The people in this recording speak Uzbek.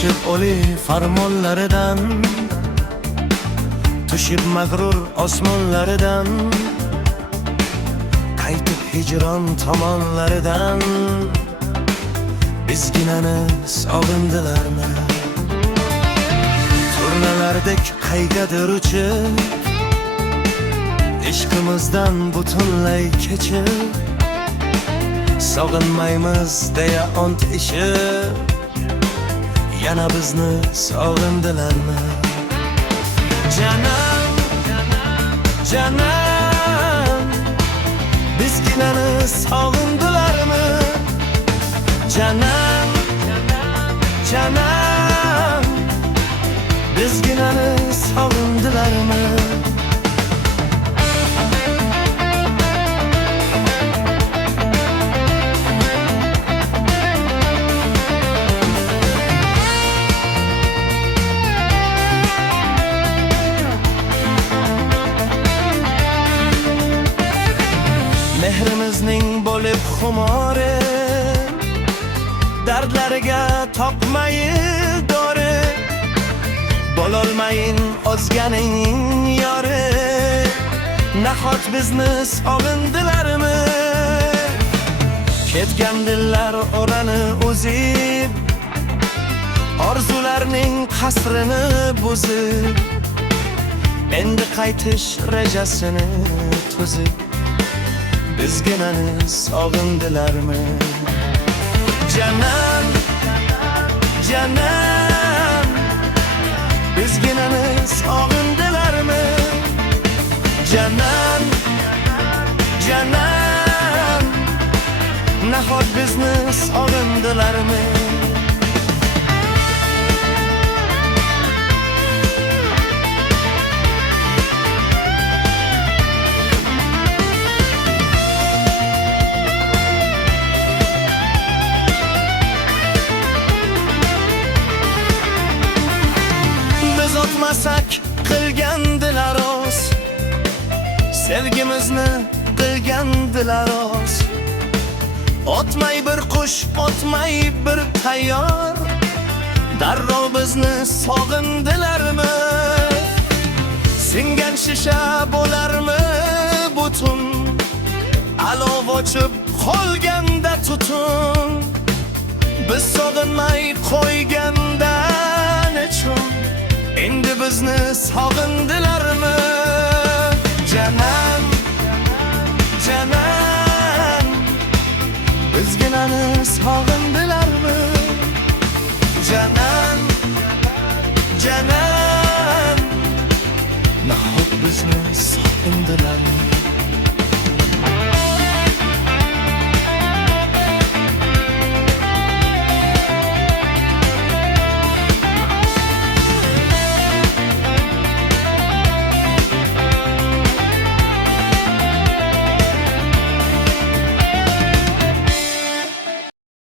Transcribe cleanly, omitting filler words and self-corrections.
qochib oli farmonlaridan, tushib mag'rur osmonlaridan, qaytib hijron tomonlaridan bizginani sog'indilarmi? Turnalardek qaydadir uchib, ishqimizdan butunlay kechib, sog'inmaymiz deya ont ishib, yana bizni sog'indilarmi? Canım, canım, bizginani sog'indilarmi? Canım, canım, bizginani sog'indilarmi? Mehrimizning bo'lib xumori, dardlariga toqmayin dori, bo'lolmayin ozganing yori. Nahot bizni sog'indilarmi? Ketgan dillar orani uzib, orzularning qasrini buzib, endi qaytish rejasini tuzib, bizginani sog'indilarmi? Canım, canım, bizginani sog'indilarmi? Canım, canım, nahot bizni sog'indilarmi? O'tmasak qilgandilar oz, sevgimizni qilgandilar oz. O'tmay bir qush, o'tmay bir tayyor, darrov bizni sog'indilarmi? Singan shisha bo'larmi butun, alov ochib qolganda tutun, biz sog'inmay qo'yganda nechun endi bizni sog'indilarmi? Canım, canım, bizginani sog'indilarmi? Canım, canım, nahot bizni sog'indilarmi?